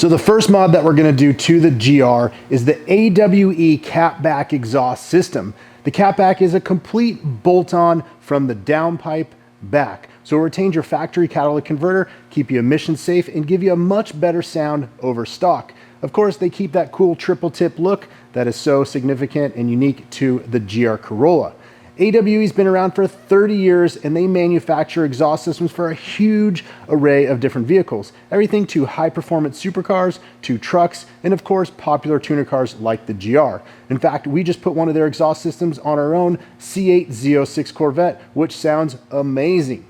So the first mod that we're gonna do to the GR is the AWE catback exhaust system. The catback is a complete bolt-on from the downpipe back. So it retains your factory catalytic converter, keep you emission safe, and give you a much better sound over stock. Of course, they keep that cool triple tip look that is so significant and unique to the GR Corolla. AWE's been around for 30 years and they manufacture exhaust systems for a huge array of different vehicles. Everything to high performance supercars, to trucks, and of course popular tuner cars like the GR. In fact, we just put one of their exhaust systems on our own C8 Z06 Corvette, which sounds amazing.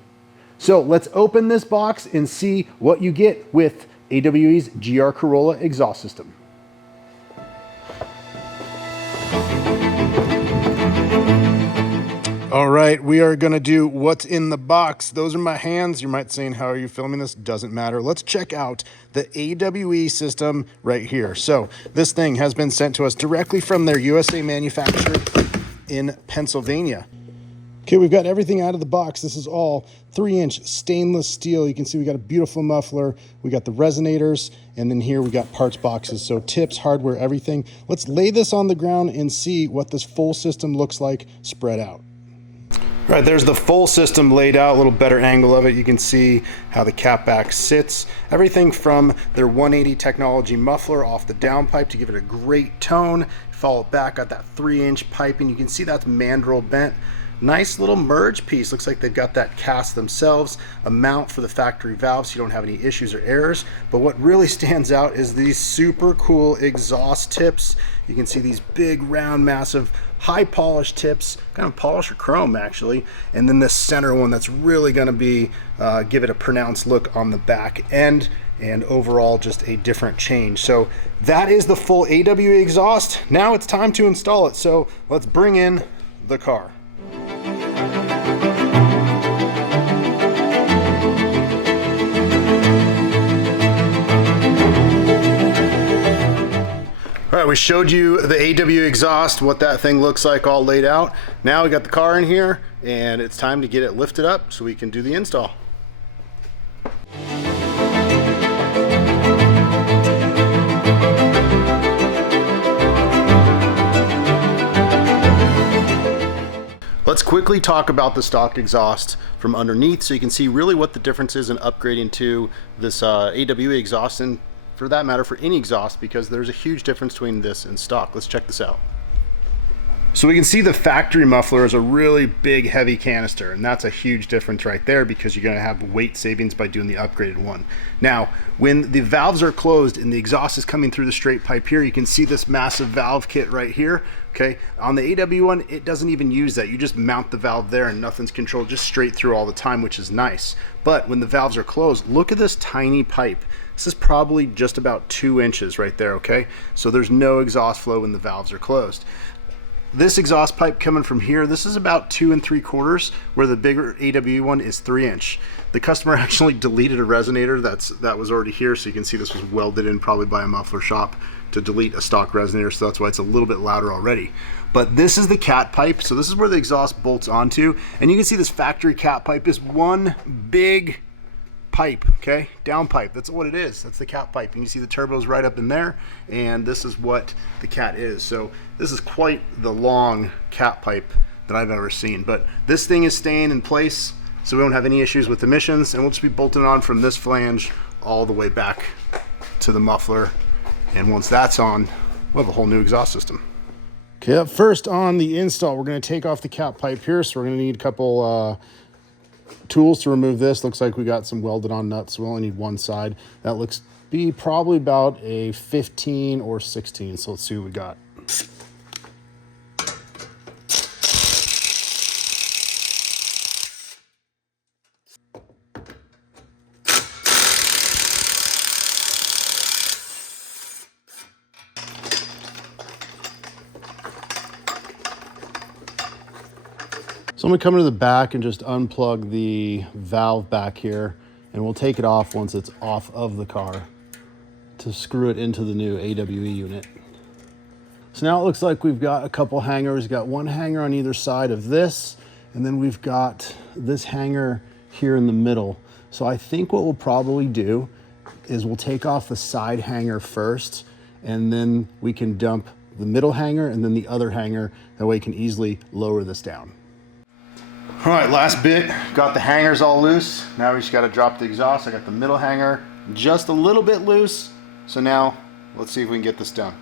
So let's open this box and see what you get with AWE's GR Corolla exhaust system. All right, we are gonna do what's in the box. Those are my hands. You might say, how are you filming this? Doesn't matter. Let's check out the AWE system right here. So this thing has been sent to us directly from their USA manufacturer in Pennsylvania. Okay, we've got everything out of the box. This is all 3-inch stainless steel. You can see we got a beautiful muffler. We got the resonators, and then here we got parts boxes. So tips, hardware, everything. Let's lay this on the ground and see what this full system looks like spread out. All right, there's the full system laid out, a little better angle of it. You can see how the catback sits. Everything from their 180 technology muffler off the downpipe to give it a great tone. Follow it back, got that 3-inch piping. You can see that's mandrel bent. Nice little merge piece. Looks like they've got that cast themselves. A mount for the factory valves so you don't have any issues or errors. But what really stands out is these super cool exhaust tips. You can see these big, round, massive, high polish tips, kind of polish or chrome actually. And then this center one that's really gonna be, give it a pronounced look on the back end, and overall just a different change. So that is the full AWE exhaust. Now it's time to install it. So let's bring in the car. All right, we showed you the AWE exhaust, what that thing looks like all laid out. Now we got the car in here and it's time to get it lifted up so we can do the install. Let's quickly talk about the stock exhaust from underneath so you can see really what the difference is in upgrading to this AWE exhaust, and for that matter for any exhaust, because there's a huge difference between this and stock. Let's check this out. So we can see the factory muffler is a really big heavy canister, and that's a huge difference right there because you're going to have weight savings by doing the upgraded one. Now when the valves are closed and the exhaust is coming through the straight pipe here, you can see this massive valve kit right here. Okay, on the AWE one it doesn't even use that. You just mount the valve there and nothing's controlled, just straight through all the time, which is nice. But when the valves are closed, look at this tiny pipe. This is probably just about 2 inches right there. Okay, so there's no exhaust flow when the valves are closed. This exhaust pipe coming from here, this is about 2 3/4, where the bigger AWE one is 3-inch. The customer actually deleted a resonator that was already here, so you can see this was welded in probably by a muffler shop to delete a stock resonator, so that's why it's a little bit louder already. But this is the cat pipe, so this is where the exhaust bolts onto, and you can see this factory cat pipe is one big pipe, okay? Down pipe, that's what it is. That's the cat pipe. And you see the turbos right up in there, and this is what the cat is. So this is quite the long cat pipe that I've ever seen. But this thing is staying in place, so we won't have any issues with emissions, and we'll just be bolting on from this flange all the way back to the muffler. And once that's on, we'll have a whole new exhaust system. Okay, up first on the install, we're going to take off the cat pipe here, so we're going to need a couple tools to remove this. Looks like we got some welded on nuts, so we only need one side. That looks to be probably about a 15 or 16, so let's see what we got. So I'm gonna come to the back and just unplug the valve back here, and we'll take it off once it's off of the car to screw it into the new AWE unit. So now it looks like we've got a couple hangers. We've got one hanger on either side of this, and then we've got this hanger here in the middle. So I think what we'll probably do is we'll take off the side hanger first, and then we can dump the middle hanger and then the other hanger. That way you can easily lower this down. All right, last bit. Got the hangers all loose. Now we just got to drop the exhaust. I got the middle hanger just a little bit loose. So now let's see if we can get this done.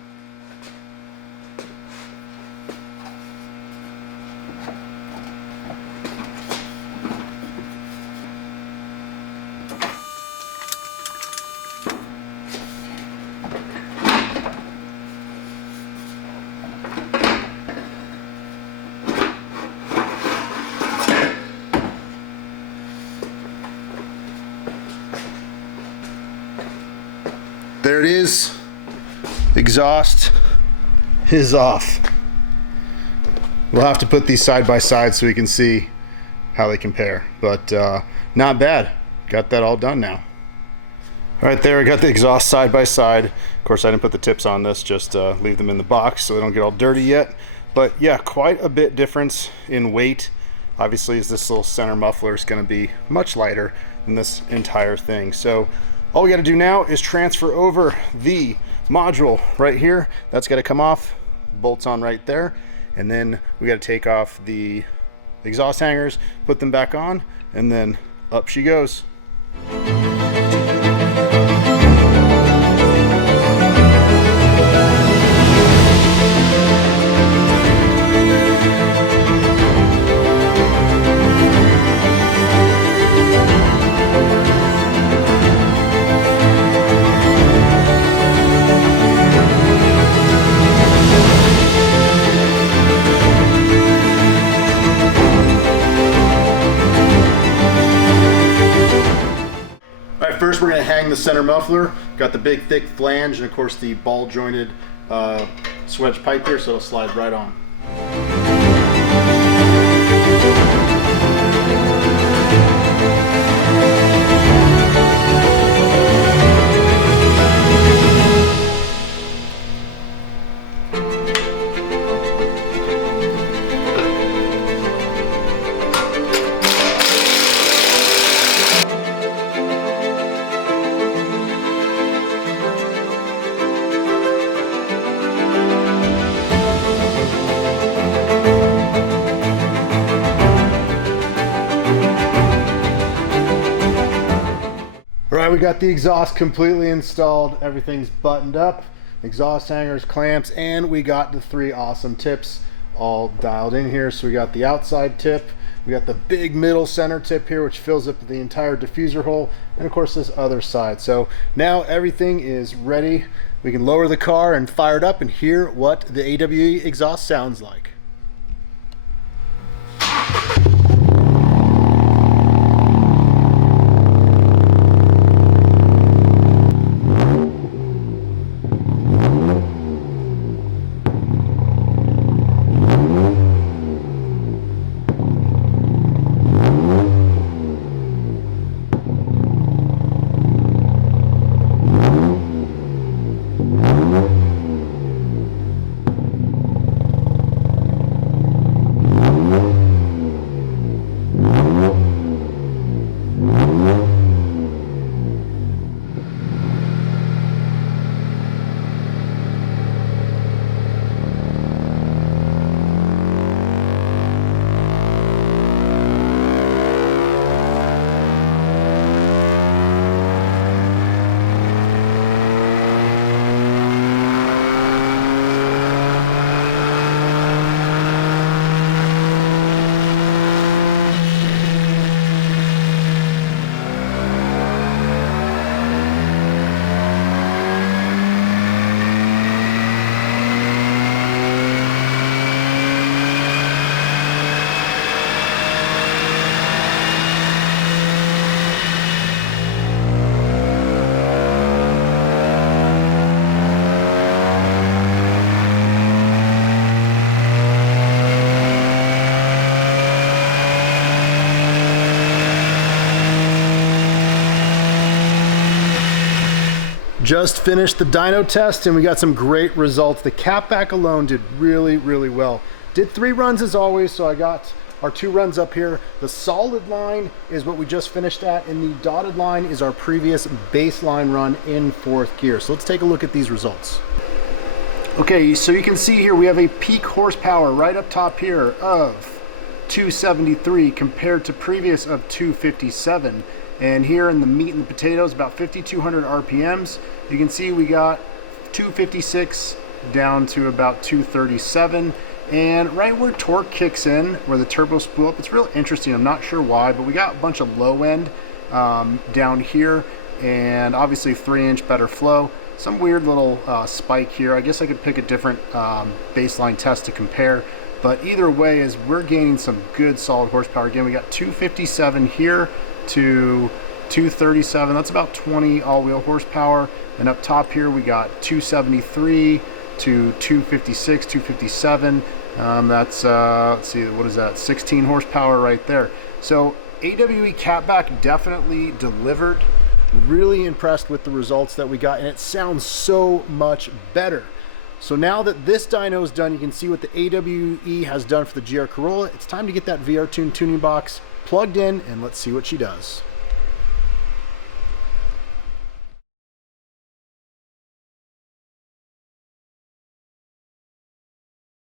There it is. Exhaust is off. We'll have to put these side by side so we can see how they compare, but not bad. Got that all done now. All right, there, I got the exhaust side by side. Of course, I didn't put the tips on this, just leave them in the box so they don't get all dirty yet. But yeah, quite a bit difference in weight. Obviously, as this little center muffler is going to be much lighter than this entire thing. So all we got to do now is transfer over the module right here. That's got to come off, bolts on right there, and then we got to take off the exhaust hangers, put them back on, and then up she goes. First, we're going to hang the center muffler. Got the big thick flange and of course the ball jointed swedge pipe here, so it'll slide right on. We got the exhaust completely installed. Everything's buttoned up, exhaust hangers, clamps, and we got the 3 awesome tips all dialed in here. So we got the outside tip, we got the big middle center tip here, which fills up the entire diffuser hole, and of course this other side. So now everything is ready. We can lower the car and fire it up and hear what the AWD exhaust sounds like. Just finished the dyno test and we got some great results. The catback alone did really, really well. Did 3 runs as always, so I got our 2 runs up here. The solid line is what we just finished at, and the dotted line is our previous baseline run in 4th gear. So let's take a look at these results. Okay, so you can see here we have a peak horsepower right up top here of 273 compared to previous of 257. And here in the meat and the potatoes, about 5,200 RPMs. You can see we got 256 down to about 237. And right where torque kicks in, where the turbo spool up, it's real interesting. I'm not sure why, but we got a bunch of low end down here, and obviously 3-inch better flow. Some weird little spike here. I guess I could pick a different baseline test to compare, but either way is we're gaining some good solid horsepower. Again, we got 257 here to 237. That's about 20 all-wheel horsepower. And up top here we got 273 to 256, 257. That's let's see, what is that, 16 horsepower right there. So AWE catback definitely delivered. Really impressed with the results that we got, and it sounds so much better. So now that this dyno is done, you can see what the AWE has done for the GR Corolla. It's time to get that VR Tune tuning box plugged in, and let's see what she does.